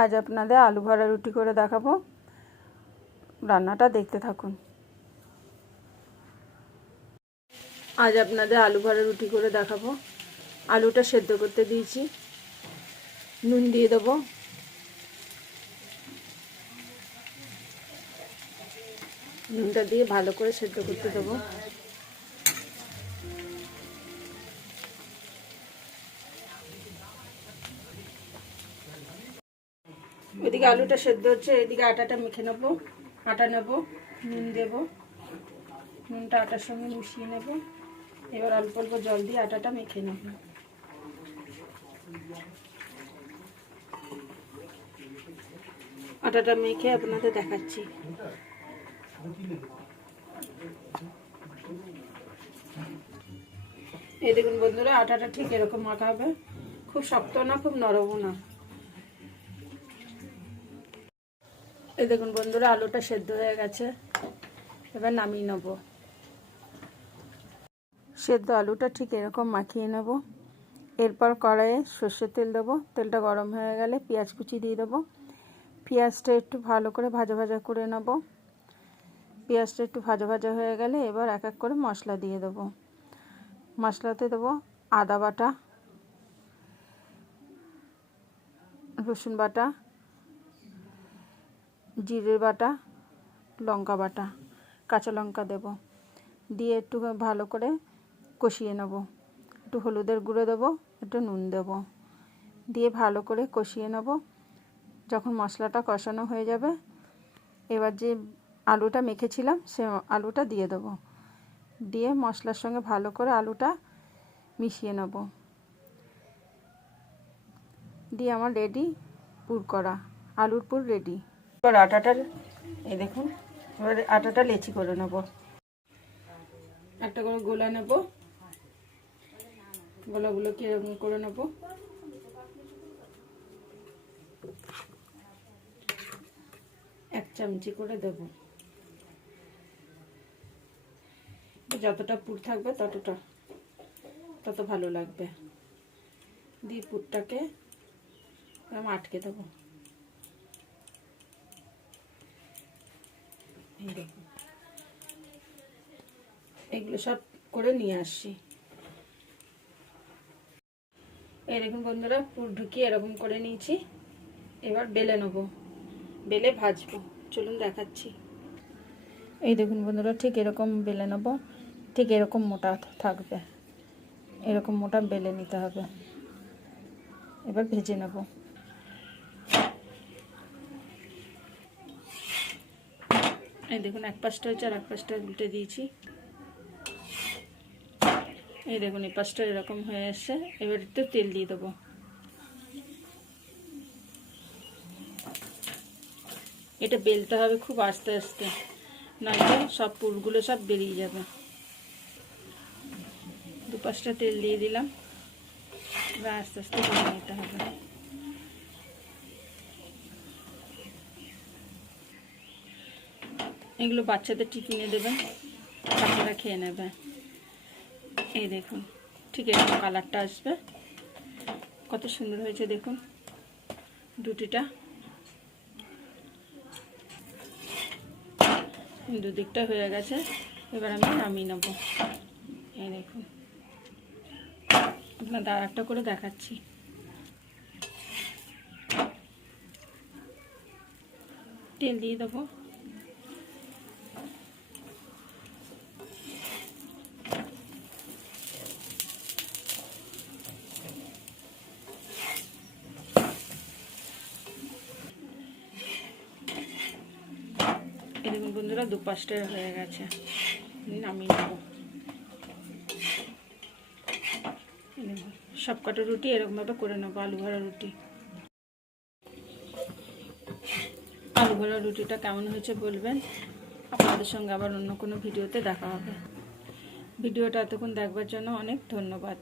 আজ আপনাদের আলু ভরা রুটি করে দেখাবো। রান্নাটা দেখতে থাকুন। আজ আপনাদের আলু ভরা রুটি করে দেখাবো। আলুটা সেদ্ধ করতে দিয়েছি, নুন দিয়ে দেবো, নুনটা দিয়ে ভালো করে সেদ্ধ করতে দেবো। এদিকে আলুটা সেদ্ধ হচ্ছে, এদিকে আটাটা মেখে নেবো। আটা নেব, নুন দেব, নুনটা আটার সঙ্গে মিশিয়ে নেব। এবার অল্প অল্প জল দিয়ে আটাটা মেখে নেব। আটাটা মেখে আপনাদের দেখাচ্ছি। এই দেখুন বন্ধুরা, আটাটা ঠিক এরকম মাখা হবে, খুব শক্ত না খুব নরমও না। এই দেখুন বন্ধুরা, আলুটা সেদ্ধ হয়ে গেছে, এবার নামিয়ে নেব। সেদ্ধ আলুটা ঠিক এরকম মাখিয়ে নেব। এরপর কড়াইয়ে সর্ষের তেল দেবো। তেলটা গরম হয়ে গেলে পেঁয়াজ কুচি দিয়ে দেবো। পেঁয়াজটা একটু ভালো করে ভাজা ভাজা করে নেব। পেঁয়াজটা একটু ভাজা ভাজা হয়ে গেলে এবার এক এক করে মশলা দিয়ে দেবো। মশলাতে দেবো আদা বাটা, রসুন বাটা, জিরে বাটা, লঙ্কা বাটা, কাঁচা লঙ্কা দেব। দিয়ে একটু ভালো করে কষিয়ে নেব। একটু হলুদের গুঁড়ো দেবো, একটু নুন দেব, দিয়ে ভালো করে কষিয়ে নেব। যখন মশলাটা কষানো হয়ে যাবে, এবার যে আলুটা মেখেছিলাম সে আলুটা দিয়ে দেবো। দিয়ে মশলার সঙ্গে ভালো করে আলুটা মিশিয়ে নেব। দিয়ে আমার রেডি পুর করা আলুর পুর রেডি। এবার আটাটা এই দেখুন, এবার আটাটা লেচি করে নেব। একটা করে গোলা নেব, গোলাগুলোকে এরকম করে নেব। এক চামচি করে দেব। যতটা পুর থাকবে তত ভালো লাগবে। দিয়ে পুরটাকে আটকে দেবো। এই দেখুন, এগুলো সব করে নিয়ে আসছি। এই দেখুন বন্ধুরা, পুর ঢুকিয়ে এরকম করে নিয়েছি। এবার বেলে নেব, বেলে ভাজবো। চলুন দেখাচ্ছি। এই দেখুন বন্ধুরা, ঠিক এরকম বেলে নেব। ঠিক এরকম মোটা থাকবে, এরকম মোটা বেলে নিতে হবে। এবার ভেজে নেব। এই দেখুন, এক পাশটা হচ্ছে আর এক পাশটা উল্টে দিয়েছি। এই দেখুন, এই পাশটা এরকম হয়ে এসছে। এবার একটু তেল দিয়ে দেবো। এটা বেলতে হবে খুব আস্তে আস্তে, নয়তো সব পুরগুলো সব বেরিয়ে যাবে। দুপাশটা তেল দিয়ে দিলাম, এবার আস্তে আস্তে বেলে নিতে হবে। এগুলো বাচ্চাদের টিফিনে দেবেন, বাচ্চারা খেয়ে নেবে। এই দেখুন, ঠিক এরকম কালারটা আসবে। কত সুন্দর হয়েছে দেখুন রুটিটা। দুদিকটা হয়ে গেছে, এবার আমি নামিয়ে নেব। এই দেখুন, আপনাদের আর একটা করে দেখাচ্ছি। তেল দিয়ে দেবো। এই দেখুন বন্ধুরা, দুপাশটা হয়ে গেছে, নামিয়ে নেব। সব কটা রুটি এরকমভাবে করে নেবো, আলু ভরা রুটি। আলু ভরা রুটিটা কেমন হয়েছে বলবেন। আপনাদের সঙ্গে আবার অন্য কোনো ভিডিওতে দেখা হবে। ভিডিওটা এতক্ষণ দেখবার জন্য অনেক ধন্যবাদ।